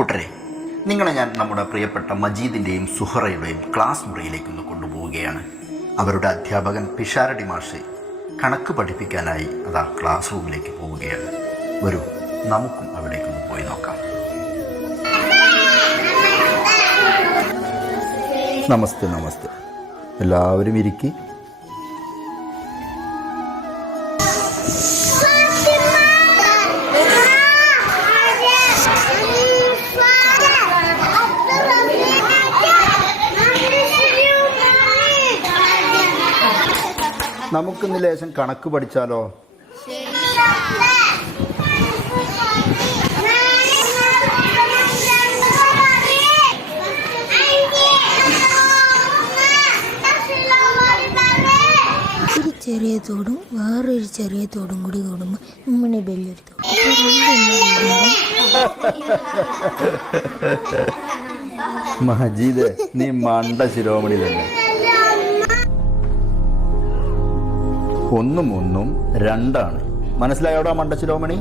കൂട്ടരെ നിങ്ങളെ ഞാൻ നമ്മുടെ പ്രിയപ്പെട്ട മജീദിന്റെയും സുഹറയുടെയും ക്ലാസ് മുറിയിലേക്ക് ഒന്ന് കൊണ്ടുപോവുകയാണ്. അവരുടെ അധ്യാപകൻ പിഷാരടി മാഷ് കണക്ക് പഠിപ്പിക്കാനായി അതാ ക്ലാസ് റൂമിലേക്ക് പോവുകയാണ്. വരൂ നമുക്കും അവിടേക്കൊന്ന് പോയി നോക്കാം. നമസ്തേ നമസ്തേ. എല്ലാവരും ഇരിക്കി. നമുക്കിന്ന് ലേശം കണക്ക് പഠിച്ചാലോ? ഒരു ചെറിയ തോടും വേറൊരു ചെറിയ തോടും കൂടി കൂടുമ്പോൾ ഇങ്ങനെ വലിയൊരു തോട്. മജീദ് നീ മണ്ട ശിരോമണി തന്നെ. ഒന്നും ഒന്നും രണ്ടാണ്. മനസ്സിലായോടാ മണ്ട ശിരോമണി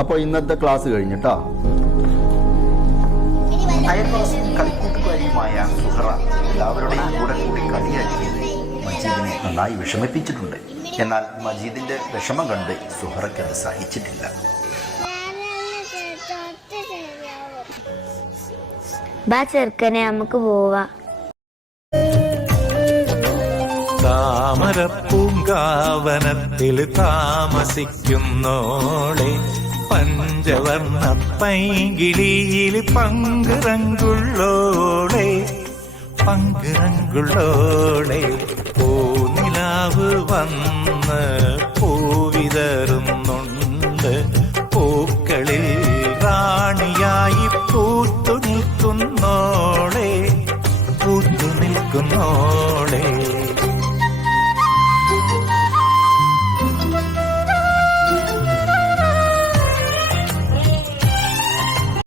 അപ്പോൾ ഇന്നത്തെ ക്ലാസ് കഴിഞ്ഞിട്ടാ? സുഹറ കൂടെ കൂടി നന്നായി വിഷമിപ്പിച്ചിട്ടുണ്ട്. എന്നാൽ മജീദിന്റെ വിഷമം കണ്ട് സുഹറയ്ക്ക് അത് സഹിച്ചിട്ടില്ല. ബാ ചെറുക്കനെ നമുക്ക് പോവാ. താമരപ്പൂങ്കാവനത്തിൽ താമസിക്കുന്നോളെ പഞ്ചവർണ പൈകിളിയിൽ പങ്കുറങ്കുള്ളോളെ പങ്കുറങ്കുള്ളോളെ പൂനിലാവ് വന്ന്